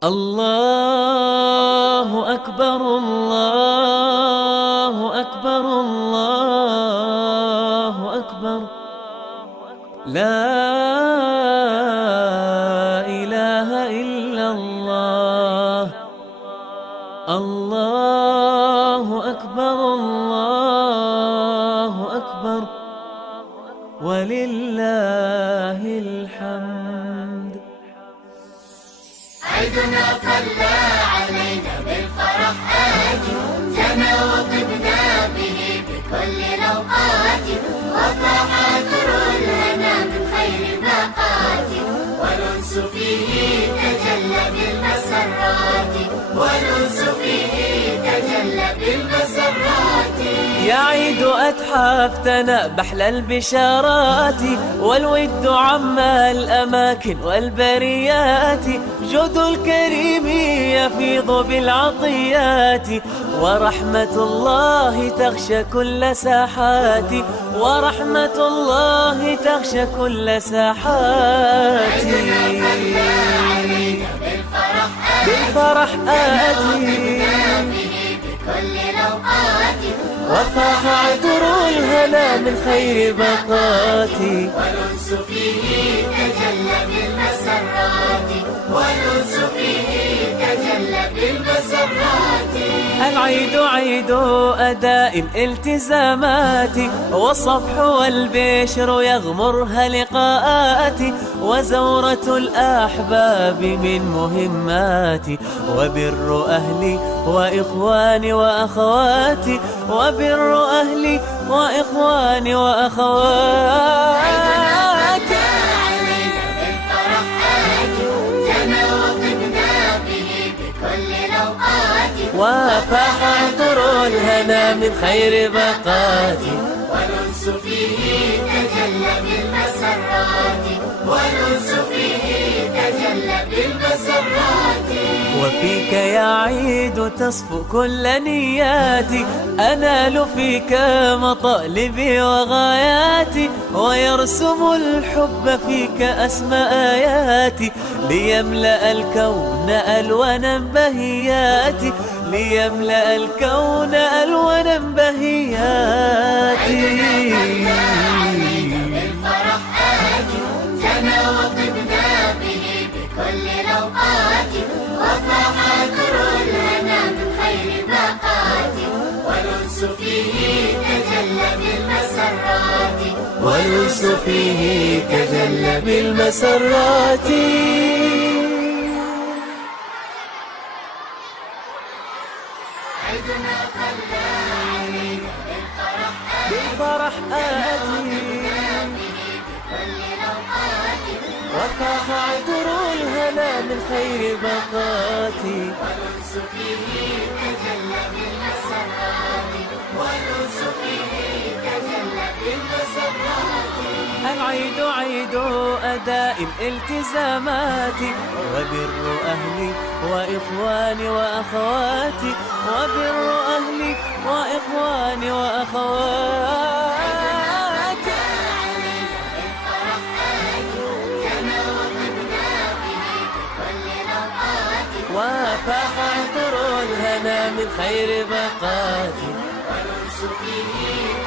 الله أكبر الله أكبر الله أكبر، لا إله إلا الله. الله أكبر الله أكبر ولله الحمد. عيدنا طلع علينا بالفرح آتي، جنى وطبنا به بكل الأوقات، وفاح در الهنا من خير باقات، والأنس فيه تجلى بالمسرات، والأنس فيه تجلى بالمسرات. يا عيد أتحفتنا بحلى البشارات، والود عم الأماكن والبريات، جود الكريم يفيض بالعطيات، ورحمة الله تغشى كل ساحات، ورحمة الله تغشى كل ساحات. بالفرح آتي بكل الأوقات، وفاح عطر الهنا من خير بقاتي، والأنس فيه تجلى بالمسرات، والأنس فيه تجلى بالمسرات. العيد عيد أداء التزامات، والصفح والبشر يغمرها لقاءاتي، وزورة الأحباب من مهماتي، وبر أهلي وإخواني وأخواتي، وبر أهلي وإخواني وأخواتي. وفاح عطر الهنا من خير بقاتي، والأنس فيه تجلى بالمسرات، والأنس فيه تجلى بالمسرات. وفيك يا عيد تصفو كل نياتي، أنال فيك مطالبي وغاياتي، ويرسم الحب فيك أسمى آياتي، ليملأ الكون ألوانا بهياتي، ليملأ الكون ألوانا بهياتي. بالفرح آتي، جنى وطبنا به بكل الأوقات، وفاح در الهنا من خير باقات، والأنس فيه تجلى بالمسرات، والأنس فيه تجلى بالمسرات. عيدنا طلع علينا بالفرح آتي، بكل الأوقات، وفاح عطر الهنا من خير بقاتي، والأنس فيه تجلى بالمسرات، والأنس فيه تجلى بالمسرات. العيد عيد أداء التزامات، وبر أهلي وإخواني وأخواتي، وبر أهلي وإخواني وأخواتي. وفاح عطر الهنا من خير بقاتي، والأنس فيه